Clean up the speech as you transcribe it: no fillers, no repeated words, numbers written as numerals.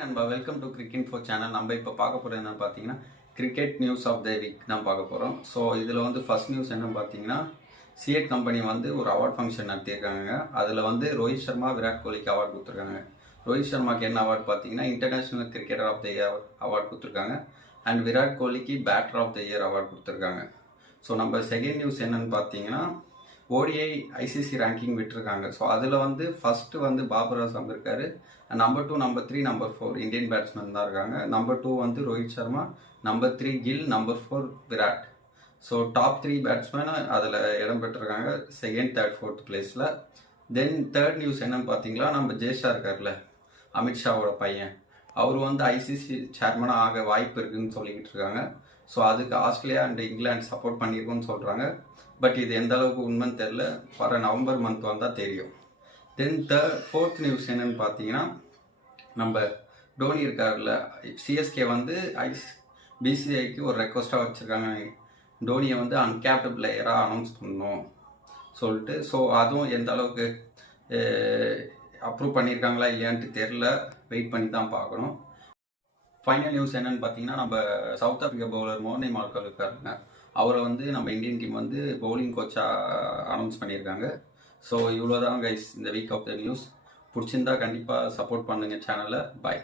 நண்பா welcome to cricket four channel. நம்ம இப்போ பார்க்க போகிறது என்னன்னு பார்த்தீங்கன்னா cricket news of the week தான் பார்க்க போகிறோம். ஸோ இதில் வந்து ஃபர்ஸ்ட் நியூஸ் என்னன்னு பார்த்தீங்கன்னா சிஎட் கம்பெனி வந்து ஒரு அவார்ட் ஃபங்க்ஷன் நடத்தியிருக்காங்க. அதில் வந்து ரோஹித் சர்மா விராட் கோலிக்கு அவார்டு கொடுத்துருக்காங்க. ரோஹித் சர்மாக்கு என்ன அவார்டு பார்த்தீங்கன்னா international cricketer of the year award கொடுத்துருக்காங்க. அண்ட் விராட் கோலிக்கு batter of the year award கொடுத்துருக்காங்க. ஸோ நம்ம செகண்ட் நியூஸ் என்னன்னு பார்த்தீங்கன்னா ஓடிஐ ஐசிசி ரேங்கிங் விட்டுருக்காங்க. ஸோ அதில் வந்து ஃபஸ்ட்டு வந்து பாபர் அசாம் இருக்காரு. Number 2, number 3, number 4 Indian batsman தான் இருக்காங்க. நம்பர் 2 வந்து Rohit Sharma, number 3 Gill, number 4 Virat. So top 3 batsman அதில் இடம் பெற்றிருக்காங்க செகண்ட், தேர்ட், ஃபோர்த் பிளேஸில். தென் தேர்ட் நியூஸ் என்னன்னு பார்த்தீங்களா, நம்ம ஜேஷா இருக்கார்ல, அமித்ஷாவோட பையன், அவர் வந்து ஐசிசி சேர்மனாக ஆக வாய்ப்பு இருக்குன்னு சொல்லிக்கிட்டு இருக்காங்க. ஸோ அதுக்கு ஆஸ்திரேலியா அண்ட் இங்கிலாந்து சப்போர்ட் பண்ணியிருக்கோன்னு சொல்கிறாங்க. பட் இது எந்த அளவுக்கு உண்மைன்னு தெரில, வர நவம்பர் மந்த் வந்தால் தெரியும். தென் ஃபோர்த் நியூஸ் என்னன்னு பார்த்தீங்கன்னா நம்ம டோனி இருக்கார்ல, சிஎஸ்கே வந்து பிசிஐக்கு ஒரு ரெக்வஸ்ட்டாக வச்சுருக்காங்க, டோனியை வந்து அன்கேப்டு பிளேயராக அனௌன்ஸ் பண்ணணும் சொல்லிட்டு. ஸோ அதுவும் எந்த அளவுக்கு அப்ரூவ் பண்ணியிருக்காங்களா இல்லையான்ட்டு தெரில, வெயிட் பண்ணி தான் பார்க்கணும். ஃபைனல் நியூஸ் என்னன்னு பார்த்தீங்கன்னா நம்ம சவுத் ஆஃப்ரிக்கா பவுலர் மோர்னி மார்க்கல் இருக்காருங்க, அவரை வந்து நம்ம இந்தியன் டீம் வந்து பவுலிங் கோச்சாக அனௌன்ஸ் பண்ணியிருக்காங்க. ஸோ இவ்வளோ தான் கைஸ் இந்த வீக் ஆஃப் த நியூஸ். பிடிச்சிருந்தா கண்டிப்பாக சப்போர்ட் பண்ணுங்கள் சேனலை. பாய்.